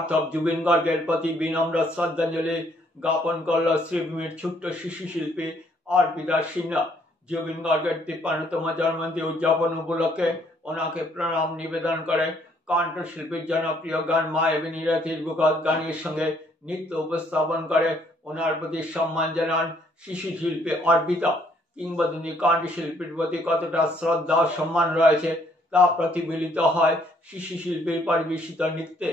সার্থক জুবিন গার্গের প্রতি বিনম্র শ্রদ্ধাঞ্জলি জ্ঞাপন করল শ্রীভূমির ছোট্ট শিশু শিল্পী অর্পিতা সিনহা। জুবিন গার্গের 53তম জন্মদিন উদযাপন উপলক্ষে ওনাকে প্রণাম নিবেদন করে কণ্ঠশিল্পীর জনপ্রিয় গান মায়াবিনী রাতের বুকত গানের সঙ্গে নৃত্য উপস্থাপন করে ওনার প্রতি সম্মান জানান শিশু শিল্পী অর্পিতা। কিংবদন্তি কণ্ঠশিল্পীর প্রতি কতটা শ্রদ্ধা ও সম্মান রয়েছে তা প্রতিফলিত হয় শিশু শিল্পীর পরিবেশিত নৃত্যে।